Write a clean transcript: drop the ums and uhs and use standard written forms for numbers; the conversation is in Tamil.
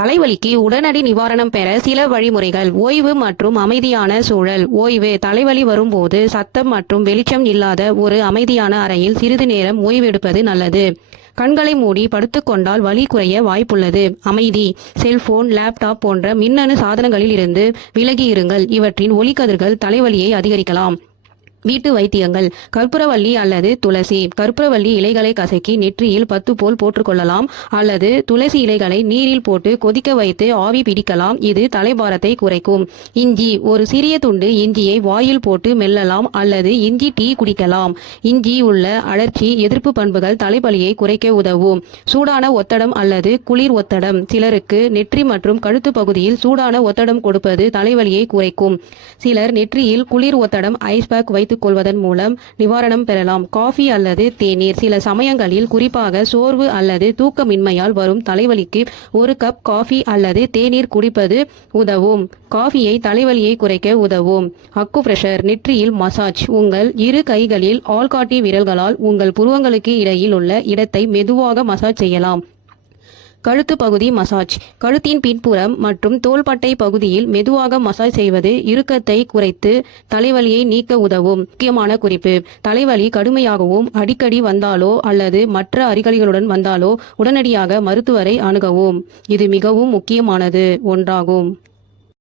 தலைவலிக்கு உடனடி நிவாரணம் பெற சில வழிமுறைகள். ஓய்வு மற்றும் அமைதியான சூழல். ஓய்வு. தலைவலி வரும்போது சத்தம் மற்றும் வெளிச்சம் இல்லாத ஒரு அமைதியான அறையில் சிறிது நேரம் ஓய்வெடுப்பது நல்லது. கண்களை மூடி படுத்துக்கொண்டால் வலி குறைய வாய்ப்புள்ளது. அமைதி. செல்போன், லேப்டாப் போன்ற மின்னணு சாதனங்களில் இருந்து விலகி இருங்கள். இவற்றின் ஒளிக்கதிர்கள் தலைவலியை அதிகரிக்கலாம். வீட்டு வைத்தியங்கள். கற்பூரவள்ளி அல்லது துளசி. கற்பூரவள்ளி இலைகளை கசக்கி நெற்றியில் பத்து போல் போட்டுக்கொள்ளலாம் அல்லது துளசி இலைகளை நீரில் போட்டு கொதிக்க வைத்து ஆவி பிடிக்கலாம். இது தலைபாரத்தை குறைக்கும். இஞ்சி. ஒரு சிறிய துண்டு இஞ்சியை வாயில் போட்டு மெல்லலாம் அல்லது இஞ்சி டீ குடிக்கலாம். இஞ்சி உள்ள அழற்சி எதிர்ப்பு பண்புகள் தலைவலியை குறைக்க உதவும். சூடான ஒத்தடம் அல்லது குளிர் ஒத்தடம். சிலருக்கு நெற்றி மற்றும் கழுத்து பகுதியில் சூடான ஒத்தடம் கொடுப்பது தலைவலியை குறைக்கும். சிலர் நெற்றியில் குளிர் ஒத்தடம் ஐஸ் பேக் வைத்து கொள்வதன் மூலம் நிவாரணம் பெறலாம். காஃபி அல்லது தேநீர். சில சமயங்களில் குறிப்பாக சோர்வு அல்லது தூக்கமின்மையால் வரும் தலைவலிக்கு ஒரு கப் காஃபி அல்லது தேநீர் குடிப்பது உதவும். காஃபியை தலைவலியை குறைக்க உதவும். அக்குப்ரெஷர். நெற்றியில் மசாஜ். உங்கள் இரு கைகளில் ஆள்காட்டி விரல்களால் உங்கள் புருவங்களுக்கு இடையில் உள்ள இடத்தை மெதுவாக மசாஜ் செய்யலாம். கழுத்து பகுதி மசாஜ். கழுத்தின் பின்புறம் மற்றும் தோள்பட்டை பகுதியில் மெதுவாக மசாஜ் செய்வது இறுக்கத்தை குறைத்து தலைவலியை நீக்க உதவும். முக்கியமான குறிப்பு: தலைவலி கடுமையாகவும் அடிக்கடி வந்தாலோ அல்லது மற்ற அறிகுறிகளுடன் வந்தாலோ உடனடியாக மருத்துவரை அணுகவும். இது மிகவும் முக்கியமானது ஒன்றாகும்.